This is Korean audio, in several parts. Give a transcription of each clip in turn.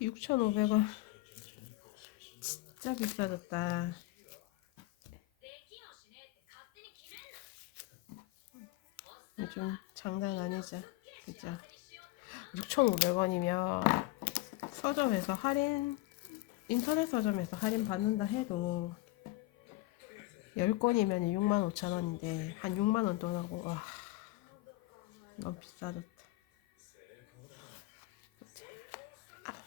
어, 6,500원. 진짜 비싸졌다. 요즘 장난 아니죠. 그죠? 6,500원이면 서점에서 할인, 인터넷 서점에서 할인 받는다 해도 10권이면 65,000원인데 한 6만원 돈 하고, 와, 너무 비싸졌다.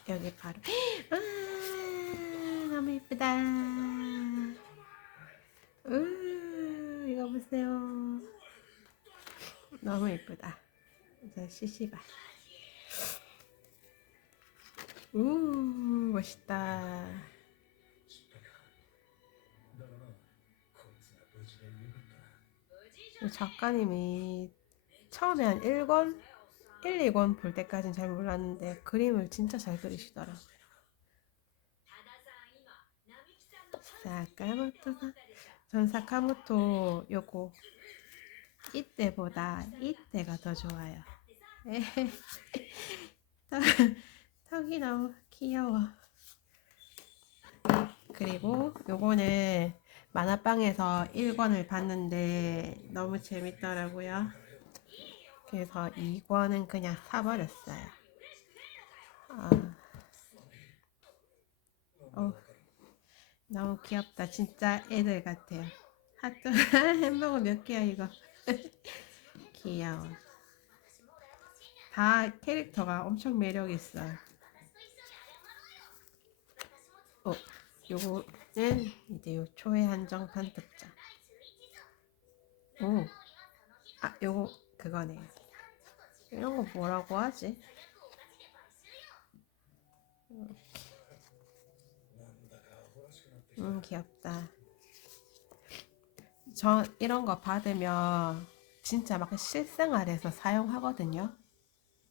여기 바로. 아, 너무 이쁘다. 으, 이거 보세요. 너무 이쁘다. 이제 CC가. 우, 멋있다. 이 작가님이 처음에 한 1권, 1, 2권 볼 때까진 잘 몰랐는데 그림을 진짜 잘 그리시더라. 사카모토가 전 사카모토 요거 이때보다 이때가 더 좋아요. 턱- 턱이 너무 귀여워. 그리고 요거는 만화방에서 1권을 봤는데 너무 재밌더라고요. 그래서 2권은 그냥 사버렸어요. 아. 어, 너무 귀엽다. 진짜 애들 같아요. 하트 햄버거 몇 개야 이거? 귀여워. 다 캐릭터가 엄청 매력 있어요. 어, 요거는 이제 요 초회 한정판 특장. 오, 아, 요거 그거네요. 이런 거 뭐라고 하지? 음, 귀엽다. 저 이런 거 받으면 진짜 막 실생활에서 사용하거든요.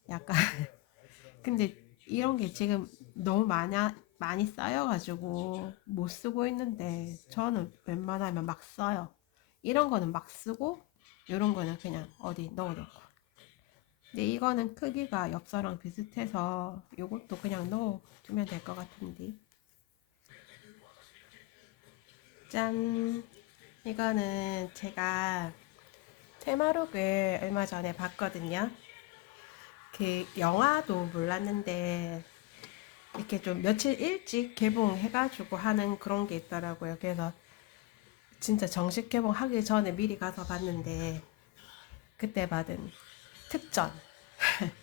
약간 근데 이런 게 지금 너무 많이 많이 쌓여가지고 못 쓰고 있는데 저는 웬만하면 막 써요. 이런 거는 막 쓰고 이런 거는 그냥 어디 넣어놓고. 근데 이거는 크기가 엽서랑 비슷해서 이것도 그냥 넣어두면 될 것 같은데. 짠! 이거는 제가 테마록을 얼마 전에 봤거든요. 그 영화도 몰랐는데 이렇게 좀 며칠 일찍 개봉해 가지고 하는 그런 게 있더라고요. 그래서 진짜 정식 개봉하기 전에 미리 가서 봤는데 그때 받은 특전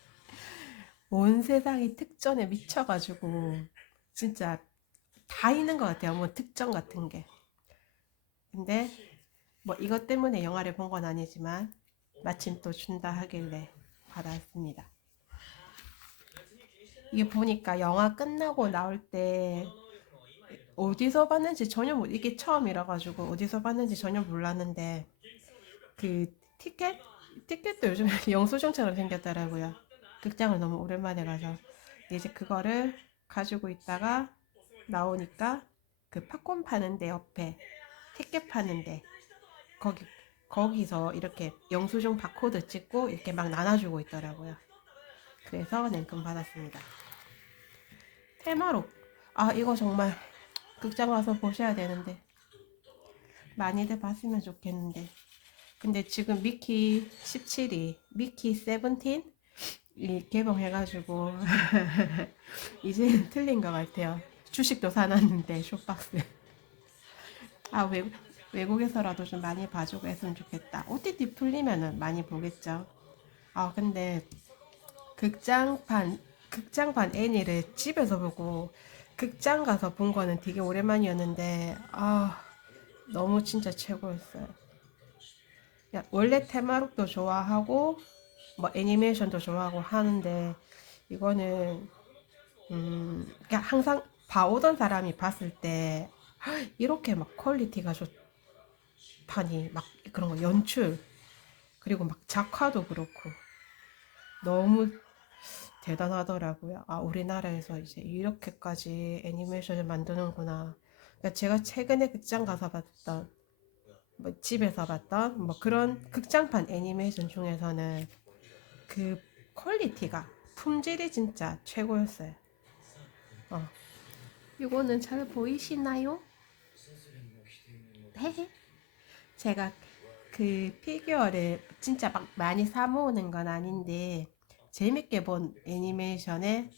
온 세상이 특전에 미쳐가지고 진짜 다 있는 것 같아요. 뭐 특전 같은 게. 근데 뭐 이것 때문에 영화를 본 건 아니지만 마침 또 준다 하길래 받았습니다. 이게 보니까 영화 끝나고 나올 때 어디서 봤는지 전혀 못 이게 처음이라 가지고 어디서 봤는지 전혀 몰랐는데 그 티켓 티켓도 요즘 영수증처럼 생겼더라고요. 극장을 너무 오랜만에 가서 이제 그거를 가지고 있다가 나오니까 그 팝콘 파는데 옆에 티켓 파는데 거기 거기서 이렇게 영수증 바코드 찍고 이렇게 막 나눠주고 있더라고요. 그래서 냉큼 받았습니다. 테마록 아 이거 정말 극장 가서 보셔야 되는데 많이들 봤으면 좋겠는데 근데 지금 미키 17이 미키 17 이 개봉해가지고 이제 틀린 것 같아요. 주식도 사놨는데 쇼박스 아 외국 외국에서라도 좀 많이 봐주고 했으면 좋겠다. OTT 풀리면은 많이 보겠죠. 아 근데 극장판 극장판 애니를 집에서 보고 극장 가서 본 거는 되게 오랜만이었는데 아 너무 진짜 최고였어요. 야, 원래 테마록도 좋아하고 뭐 애니메이션도 좋아하고 하는데 이거는 음 그냥 항상 봐오던 사람이 봤을 때 이렇게 막 퀄리티가 좋다니 막 그런 거 연출 그리고 막 작화도 그렇고 너무 대단하더라고요. 아 우리나라에서 이제 이렇게까지 애니메이션을 만드는구나. 그러니까 제가 최근에 극장 가서 봤던 뭐 집에서 봤던 뭐 그런 극장판 애니메이션 중에서는 그 퀄리티가 품질이 진짜 최고였어요. 어. 이거는 잘 보이시나요? 헤헤. 제가 그 피규어를 진짜 막 많이 사 모으는 건 아닌데 재밌게 본 애니메이션에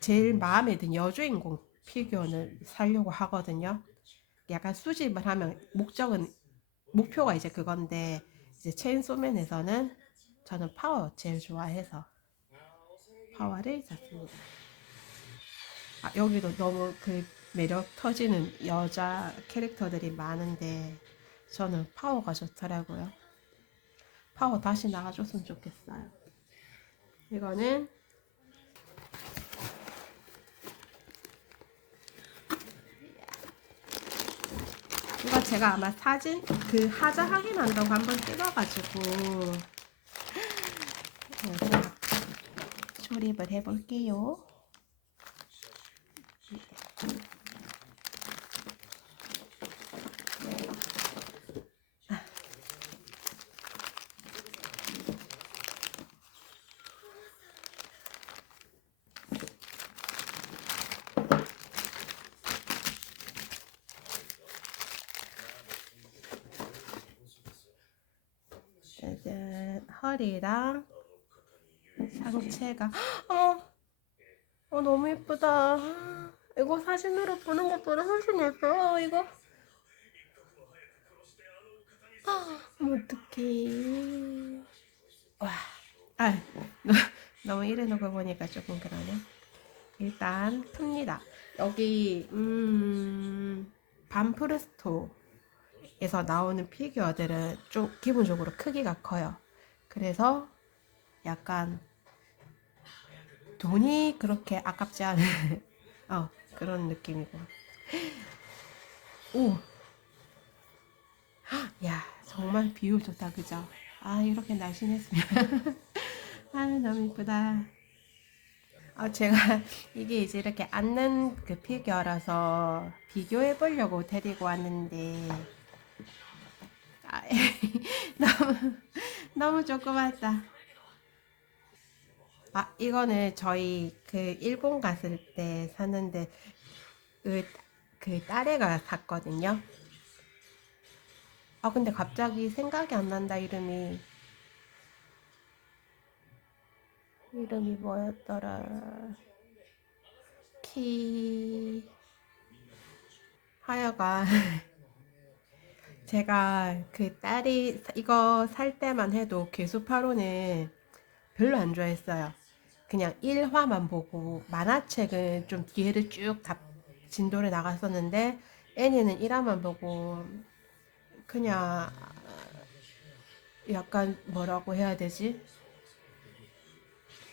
제일 마음에 든 여주인공 피규어를 사려고 하거든요. 약간 수집을 하면 목적은 목표가 이제 그건데 이제 체인소맨에서는 저는 파워 제일 좋아해서 파워를 샀습니다. 아, 여기도 너무 그 매력 터지는 여자 캐릭터들이 많은데 저는 파워가 좋더라고요. 파워 다시 나와줬으면 좋겠어요. 이거는 이거 제가 아마 사진 그 하자 확인한다고 한번 찍어가지고 조립을 해볼게요. 짜잔 허리랑 상체가 어, 어 너무 예쁘다. 이거 사진으로 보는 것보다 훨씬 예뻐 이거. 아, 어떡해. 와, 아, 너, 너무 이래놓고 보니까 조금 그러네. 일단 큽니다. 여기 음 반프레스토 에서 나오는 피규어들은 좀 기본적으로 크기가 커요. 그래서 약간 돈이 그렇게 아깝지 않은 어, 그런 느낌이고. 오, 야 정말 비율 좋다 그죠? 아 이렇게 날씬했으면 아 너무 이쁘다. 아 제가 이게 이제 이렇게 앉는 그 피규어라서 비교해 보려고 데리고 왔는데 아, 너무 너무 조그맣다. 아 이거는 저희 그 일본 갔을 때 샀는데 그, 그 딸애가 샀거든요. 아 근데 갑자기 생각이 안 난다 이름이 이름이 뭐였더라 키 하여간 제가 그 딸이 이거 살 때만 해도 괴수파로는 별로 안 좋아했어요. 그냥 1화만 보고 만화책은 좀 뒤에를 쭉 다 진도를 나갔었는데 애니는 1화만 보고 그냥 약간 뭐라고 해야 되지?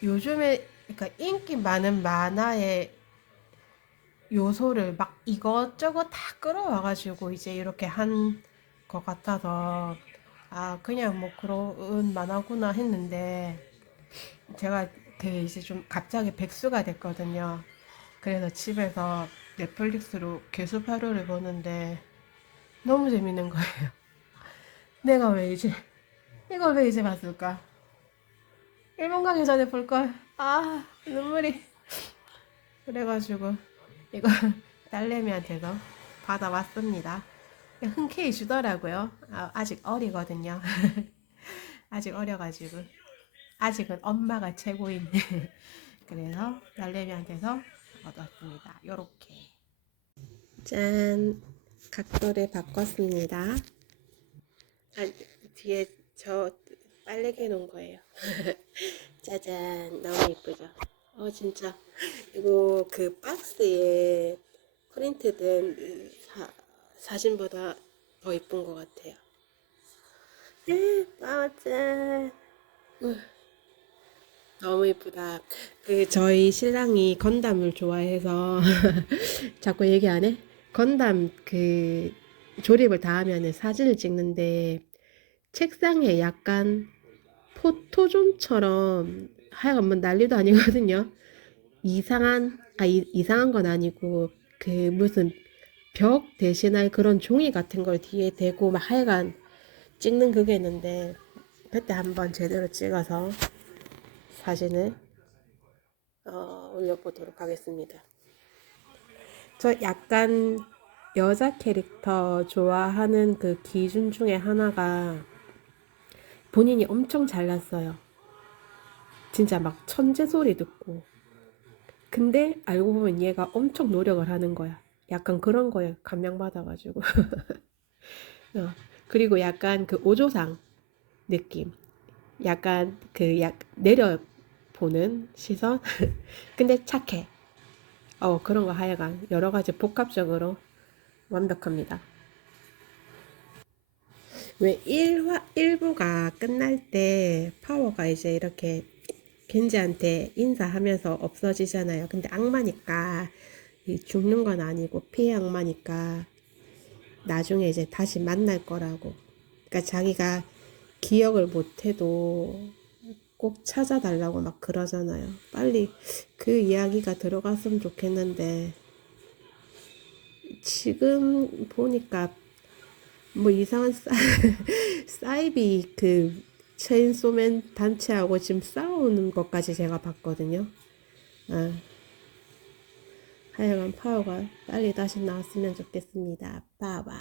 요즘에 그러니까 인기 많은 만화의 요소를 막 이것저것 다 끌어와가지고 이제 이렇게 한 것 같아서 아 그냥 뭐 그런 만화구나 했는데 제가 그 이제 좀 갑자기 백수가 됐거든요. 그래서 집에서 넷플릭스로 괴수파로를 보는데 너무 재밌는 거예요. 내가 왜 이제 이걸 왜 이제 봤을까? 일본 가기 전에 볼 걸. 아 눈물이. 그래가지고 이거 딸내미한테서 받아왔습니다. 흔쾌히 주더라고요. 아, 아직 어리거든요. 아직 어려가지고 아직은 엄마가 최고인. 그래서 딸내미한테서 얻었습니다. 요렇게. 짠. 각도를 바꿨습니다. 아, 뒤에 저 빨래개 놓은 거예요. 짜잔. 너무 이쁘죠? 어, 진짜. 이거 그 박스에 프린트된 사, 사진보다 더 이쁜 것 같아요. 네, 맞아. 너무 이쁘다. 그 저희 신랑이 건담을 좋아해서 자꾸 얘기 안 해? 건담 그 조립을 다 하면은 사진을 찍는데 책상에 약간 포토존처럼 하여간 뭐 난리도 아니거든요. 이상한 아 이, 이상한 건 아니고 그 무슨 벽 대신할 그런 종이 같은 걸 뒤에 대고 막 하여간 찍는 그게 있는데 그때 한번 제대로 찍어서 사진을 어, 올려보도록 하겠습니다. 저 약간 여자 캐릭터 좋아하는 그 기준 중에 하나가 본인이 엄청 잘났어요. 진짜 막 천재 소리 듣고. 근데 알고 보면 얘가 엄청 노력을 하는 거야. 약간 그런 거에 감명받아가지고. 어, 그리고 약간 그 오조상 느낌. 약간 그 약 내려보는 시선. 근데 착해. 어, 그런 거 하여간 여러 가지 복합적으로 완벽합니다. 왜 1화, 1부가 끝날 때 파워가 이제 이렇게 겐지한테 인사하면서 없어지잖아요. 근데 악마니까 이 죽는 건 아니고 피해 악마니까 나중에 이제 다시 만날 거라고. 그러니까 자기가 기억을 못해도 꼭 찾아달라고 막 그러잖아요. 빨리 그 이야기가 들어갔으면 좋겠는데 지금 보니까 뭐 이상한 사, 사이비 그 체인소맨 단체하고 지금 싸우는 것까지 제가 봤거든요. 아. 하여간 파워가 빨리 다시 나왔으면 좋겠습니다. 빠바.